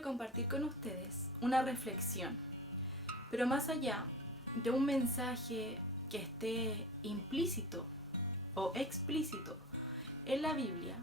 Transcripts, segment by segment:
quiero compartir con ustedes una reflexión, pero más allá de un mensaje que esté implícito o explícito en la Biblia,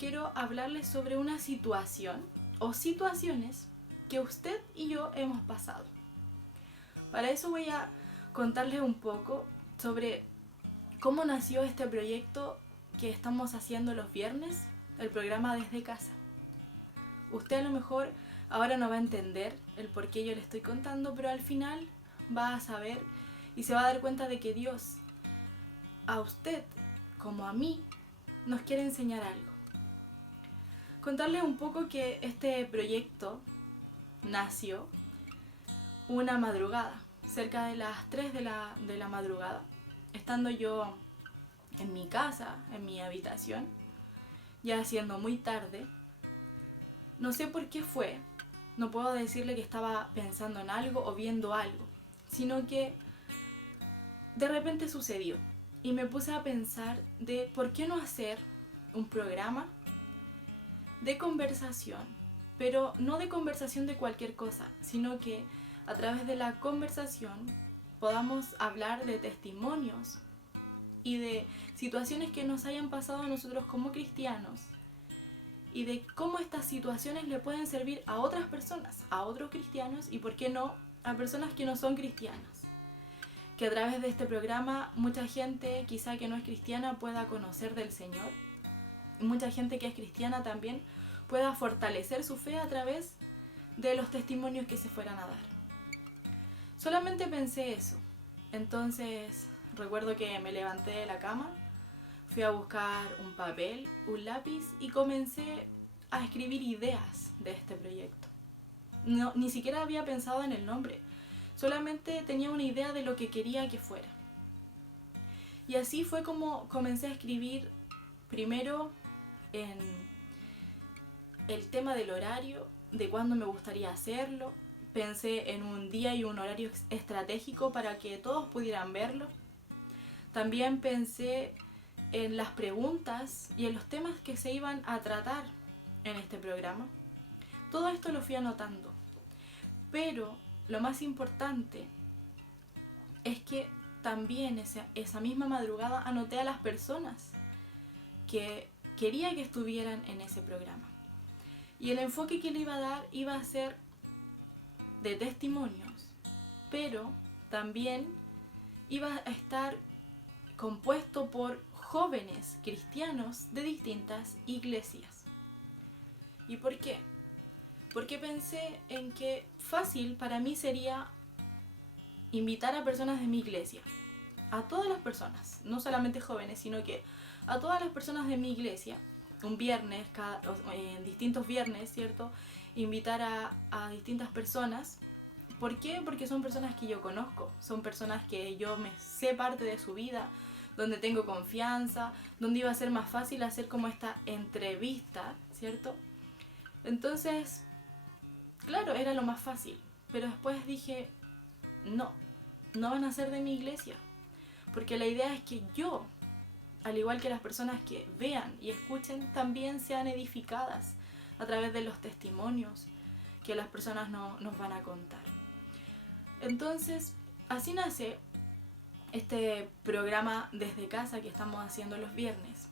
quiero hablarles sobre una situación o situaciones que usted y yo hemos pasado. Para eso voy a contarles un poco sobre cómo nació este proyecto que estamos haciendo los viernes, el programa Desde Casa. Usted a lo mejor ahora no va a entender el por qué yo le estoy contando, pero al final va a saber y se va a dar cuenta de que Dios, a usted como a mí, nos quiere enseñar algo. Contarles un poco que este proyecto nació una madrugada, cerca de las 3 de la madrugada, estando yo en mi casa, en mi habitación, ya siendo muy tarde. No sé por qué fue, no puedo decirle que estaba pensando en algo o viendo algo, sino que de repente sucedió y me puse a pensar de por qué no hacer un programa de conversación, pero no de conversación de cualquier cosa, sino que a través de la conversación podamos hablar de testimonios y de situaciones que nos hayan pasado a nosotros como cristianos y de cómo estas situaciones le pueden servir a otras personas, a otros cristianos y, por qué no, a personas que no son cristianas. Que a través de este programa mucha gente quizá que no es cristiana pueda conocer del Señor, y mucha gente que es cristiana también pueda fortalecer su fe a través de los testimonios que se fueran a dar. Solamente pensé eso. Entonces recuerdo que me levanté de la cama, fui a buscar un papel, un lápiz y comencé a escribir ideas de este proyecto. No, ni siquiera había pensado en el nombre, solamente tenía una idea de lo que quería que fuera. Y así fue como comencé a escribir primero en el tema del horario, de cuándo me gustaría hacerlo. Pensé en un día y un horario estratégico para que todos pudieran verlo. También pensé en las preguntas y en los temas que se iban a tratar en este programa. Todo esto lo fui anotando. Pero lo más importante es que también esa misma madrugada anoté a las personas que quería que estuvieran en ese programa. Y el enfoque que le iba a dar iba a ser de testimonios, pero también iba a estar compuesto por jóvenes cristianos de distintas iglesias. ¿Y por qué? Porque pensé en que fácil para mí sería invitar a personas de mi iglesia, a todas las personas, no solamente jóvenes, sino que a todas las personas de mi iglesia, un viernes, en distintos viernes, ¿cierto? Invitar a distintas personas. ¿Por qué? Porque son personas que yo conozco, son personas que yo me sé parte de su vida, donde tengo confianza, donde iba a ser más fácil hacer como esta entrevista, ¿cierto? Entonces, claro, era lo más fácil, pero después dije, no van a ser de mi iglesia, porque la idea es que yo, al igual que las personas que vean y escuchen, también sean edificadas a través de los testimonios que las personas nos van a contar. Entonces, así nace este programa Desde Casa que estamos haciendo los viernes.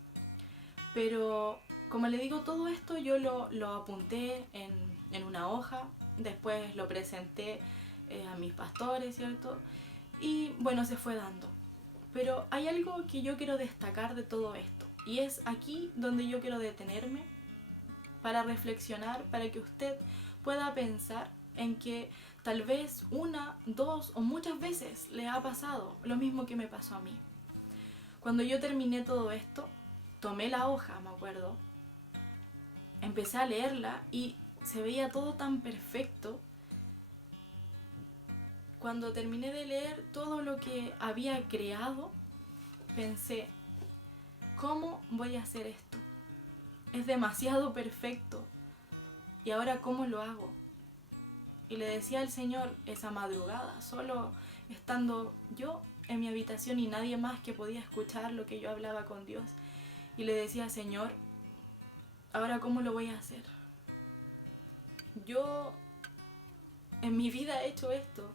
Pero, como le digo, todo esto yo lo apunté en una hoja, después lo presenté a mis pastores, ¿cierto? Y bueno, se fue dando. Pero hay algo que yo quiero destacar de todo esto, y es aquí donde yo quiero detenerme para reflexionar, para que usted pueda pensar en que tal vez una, dos o muchas veces le ha pasado lo mismo que me pasó a mí. Cuando yo terminé todo esto, tomé la hoja, me acuerdo, empecé a leerla y se veía todo tan perfecto. Cuando terminé de leer todo lo que había creado, pensé, ¿cómo voy a hacer esto? Es demasiado perfecto. ¿Y ahora cómo lo hago? Y le decía al Señor esa madrugada, solo estando yo en mi habitación y nadie más que podía escuchar lo que yo hablaba con Dios. Y le decía, Señor, ¿ahora cómo lo voy a hacer? yo en mi vida he hecho esto.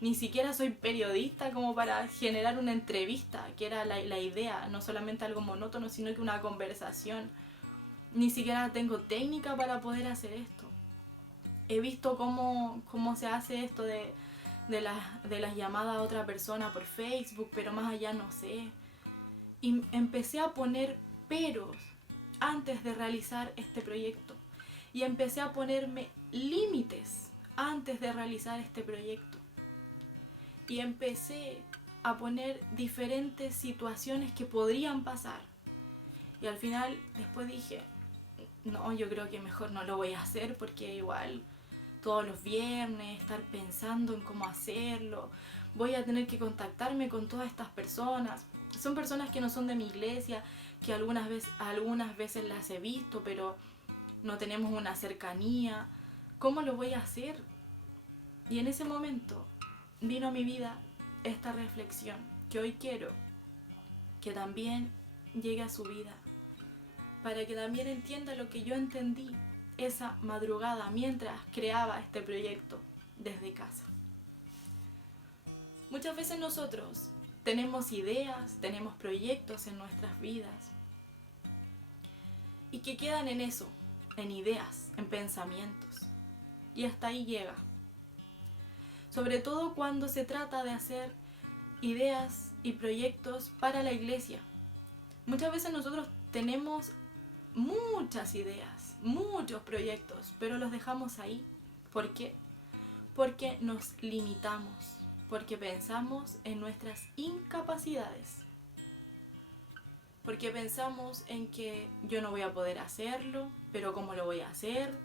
Ni siquiera soy periodista como para generar una entrevista, que era la idea, no solamente algo monótono, sino que una conversación. Ni siquiera tengo técnica para poder hacer esto. He visto cómo se hace esto de las llamadas a otra persona por Facebook, pero más allá no sé. Y empecé a poner peros antes de realizar este proyecto. Y empecé a ponerme límites antes de realizar este proyecto. Y empecé a poner diferentes situaciones que podrían pasar. Y al final después dije, no, yo creo que mejor no lo voy a hacer porque igual todos los viernes estar pensando en cómo hacerlo, voy a tener que contactarme con todas estas personas. Son personas que no son de mi iglesia, que algunas veces las he visto, pero no tenemos una cercanía. ¿Cómo lo voy a hacer? Y en ese momento vino a mi vida esta reflexión que hoy quiero que también llegue a su vida, para que también entienda lo que yo entendí esa madrugada mientras creaba este proyecto desde casa. Muchas veces nosotros tenemos ideas, tenemos proyectos en nuestras vidas y que quedan en eso, en ideas, en pensamientos. Y hasta ahí llega. Sobre todo cuando se trata de hacer ideas y proyectos para la iglesia. Muchas veces nosotros tenemos muchas ideas, muchos proyectos, pero los dejamos ahí. ¿Por qué? Porque nos limitamos, porque pensamos en nuestras incapacidades, porque pensamos en que yo no voy a poder hacerlo, pero ¿cómo lo voy a hacer?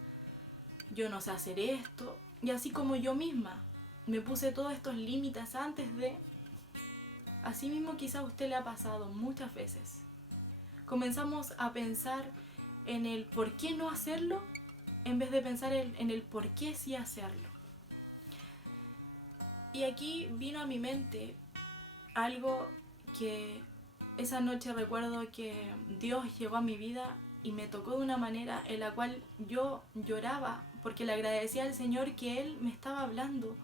Yo no sé hacer esto. Y así como yo misma me puse todos estos límites antes de... Así mismo quizá a usted le ha pasado muchas veces. Comenzamos a pensar en el por qué no hacerlo en vez de pensar en el por qué sí hacerlo. Y aquí vino a mi mente algo que esa noche recuerdo que Dios llegó a mi vida y me tocó de una manera en la cual yo lloraba porque le agradecía al Señor que Él me estaba hablando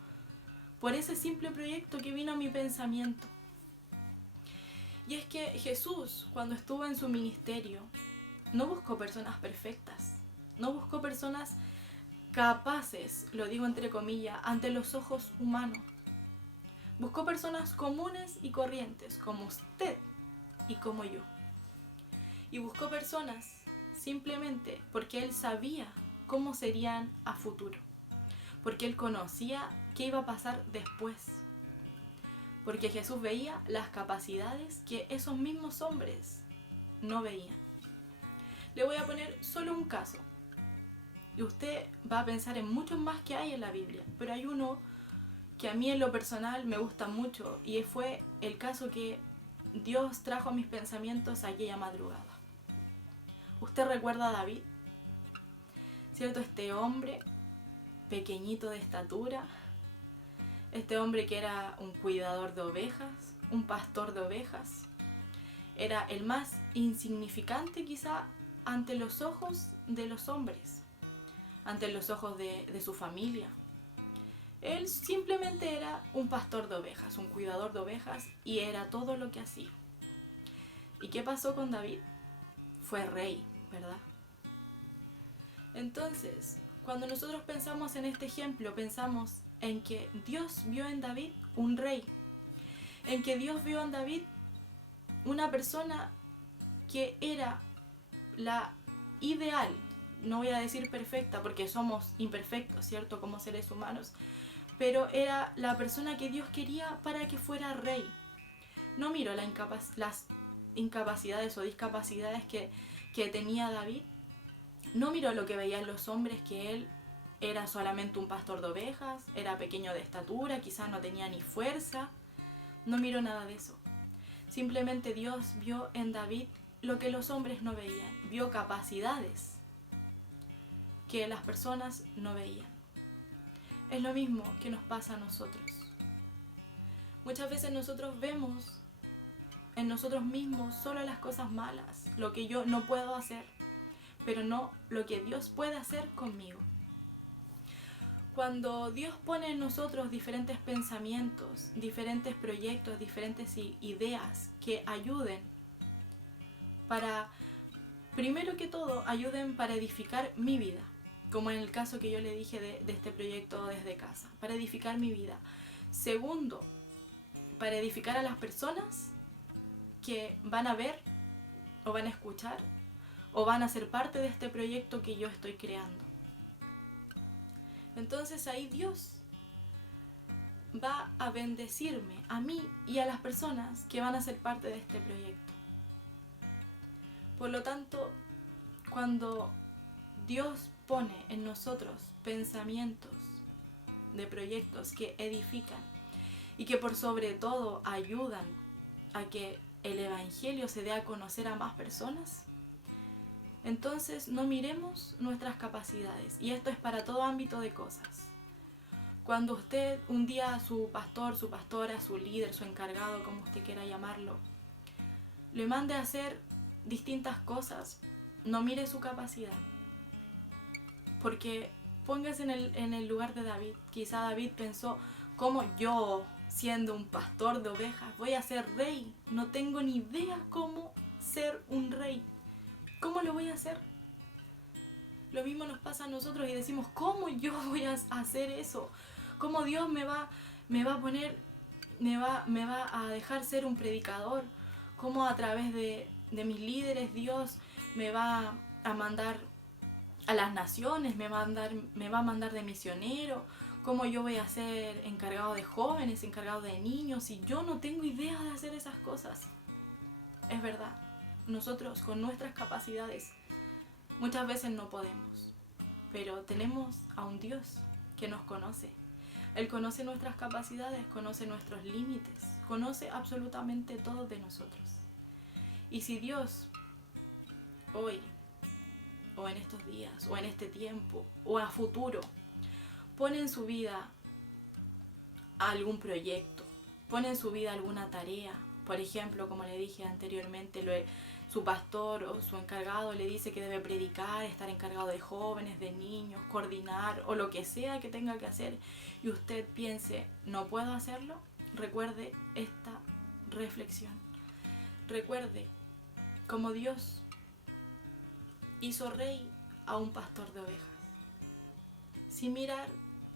por ese simple proyecto que vino a mi pensamiento. Y es que Jesús, cuando estuvo en su ministerio, no buscó personas perfectas, no buscó personas capaces, lo digo entre comillas, ante los ojos humanos. Buscó personas comunes y corrientes, como usted y como yo. Y buscó personas simplemente porque Él sabía cómo serían a futuro, porque Él conocía qué iba a pasar después, porque Jesús veía las capacidades que esos mismos hombres no veían. Le voy a poner solo un caso, y usted va a pensar en muchos más que hay en la Biblia, pero hay uno que a mí en lo personal me gusta mucho, y fue el caso que Dios trajo a mis pensamientos aquella madrugada. ¿Usted recuerda a David? ¿Cierto? Este hombre pequeñito de estatura, este hombre que era un cuidador de ovejas, un pastor de ovejas, era el más insignificante quizá ante los ojos de los hombres, ante los ojos de su familia. Él simplemente era un pastor de ovejas, un cuidador de ovejas, y era todo lo que hacía. ¿Y qué pasó con David? Fue rey, ¿verdad? Entonces, cuando nosotros pensamos en este ejemplo, pensamos en que Dios vio en David un rey, en que Dios vio en David una persona que era la ideal, no voy a decir perfecta porque somos imperfectos, ¿cierto? Como seres humanos, pero era la persona que Dios quería para que fuera rey. No miro las incapacidades o discapacidades que tenía David, no miro lo que veían los hombres, que él era solamente un pastor de ovejas, era pequeño de estatura, quizás no tenía ni fuerza. No miro nada de eso. Simplemente Dios vio en David lo que los hombres no veían, vio capacidades que las personas no veían. Es lo mismo que nos pasa a nosotros. Muchas veces nosotros vemos en nosotros mismos solo las cosas malas, lo que yo no puedo hacer, pero no lo que Dios puede hacer conmigo. Cuando Dios pone en nosotros diferentes pensamientos, diferentes proyectos, diferentes ideas que ayuden para, primero que todo, ayuden para edificar mi vida, como en el caso que yo le dije de este proyecto desde casa, para edificar mi vida. Segundo, para edificar a las personas que van a ver o van a escuchar o van a ser parte de este proyecto que yo estoy creando. Entonces ahí Dios va a bendecirme a mí y a las personas que van a ser parte de este proyecto. Por lo tanto, cuando Dios pone en nosotros pensamientos de proyectos que edifican y que por sobre todo ayudan a que el Evangelio se dé a conocer a más personas, entonces no miremos nuestras capacidades, y esto es para todo ámbito de cosas. Cuando usted un día su pastor, su pastora, su líder, su encargado, como usted quiera llamarlo, le mande a hacer distintas cosas, no mire su capacidad. Porque póngase en el lugar de David. Quizá David pensó, ¿cómo yo, siendo un pastor de ovejas, voy a ser rey? No tengo ni idea cómo ser un rey. ¿Cómo lo voy a hacer? Lo mismo nos pasa a nosotros y decimos, ¿cómo yo voy a hacer eso? ¿Cómo Dios me va a poner, me va a dejar ser un predicador? ¿Cómo a través de mis líderes Dios me va a mandar a las naciones, me va a mandar de misionero? ¿Cómo yo voy a ser encargado de jóvenes, encargado de niños, si yo no tengo idea de hacer esas cosas? Es verdad, nosotros con nuestras capacidades muchas veces no podemos, pero tenemos a un Dios que nos conoce. Él conoce nuestras capacidades, conoce nuestros límites, conoce absolutamente todo de nosotros. Y si Dios hoy, o en estos días, o en este tiempo, o a futuro, pone en su vida algún proyecto, pone en su vida alguna tarea, por ejemplo, como le dije anteriormente, su pastor o su encargado le dice que debe predicar, estar encargado de jóvenes, de niños, coordinar o lo que sea que tenga que hacer, y usted piense, no puedo hacerlo, recuerde esta reflexión. Recuerde cómo Dios hizo rey a un pastor de ovejas, sin mirar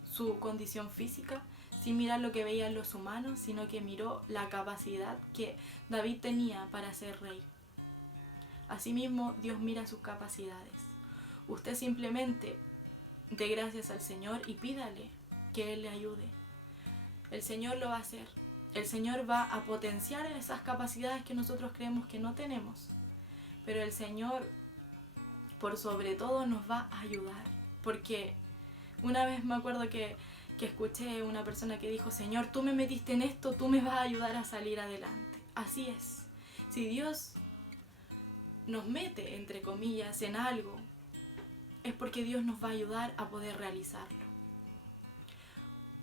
su condición física, sin mirar lo que veían los humanos, sino que miró la capacidad que David tenía para ser rey. Asimismo, Dios mira sus capacidades. Usted simplemente dé gracias al Señor y pídale que Él le ayude. El Señor lo va a hacer. El Señor va a potenciar esas capacidades que nosotros creemos que no tenemos. Pero el Señor, por sobre todo, nos va a ayudar. Porque una vez me acuerdo que escuché una persona que dijo, Señor, tú me metiste en esto, tú me vas a ayudar a salir adelante. Así es. Si Dios nos mete, entre comillas, en algo, es porque Dios nos va a ayudar a poder realizarlo.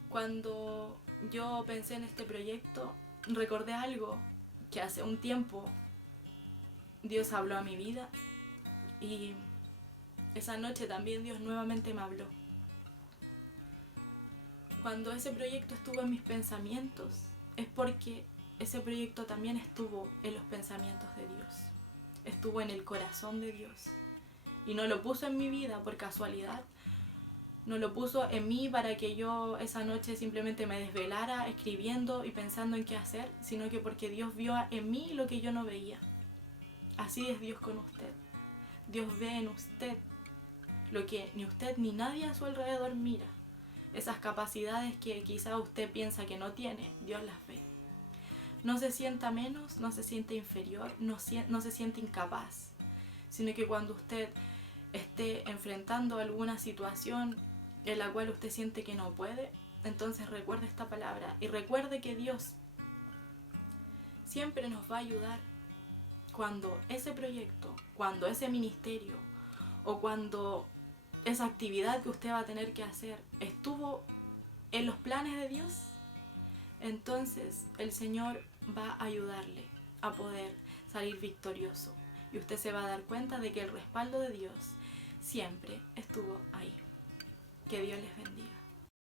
Cuando yo pensé en este proyecto, recordé algo que hace un tiempo Dios habló a mi vida, y esa noche también Dios nuevamente me habló. Cuando ese proyecto estuvo en mis pensamientos, es porque ese proyecto también estuvo en los pensamientos de Dios, estuvo en el corazón de Dios, y no lo puso en mi vida por casualidad, no lo puso en mí para que yo esa noche simplemente me desvelara escribiendo y pensando en qué hacer, sino que porque Dios vio en mí lo que yo no veía. Así es Dios con usted. Dios ve en usted lo que ni usted ni nadie a su alrededor mira. Esas capacidades que quizá usted piensa que no tiene, Dios las ve. No se sienta menos, no se siente inferior, no se siente incapaz, sino que cuando usted esté enfrentando alguna situación en la cual usted siente que no puede, entonces recuerde esta palabra y recuerde que Dios siempre nos va a ayudar cuando ese proyecto, cuando ese ministerio o cuando esa actividad que usted va a tener que hacer estuvo en los planes de Dios. Entonces el Señor va a ayudarle a poder salir victorioso, y usted se va a dar cuenta de que el respaldo de Dios siempre estuvo ahí. Que Dios les bendiga.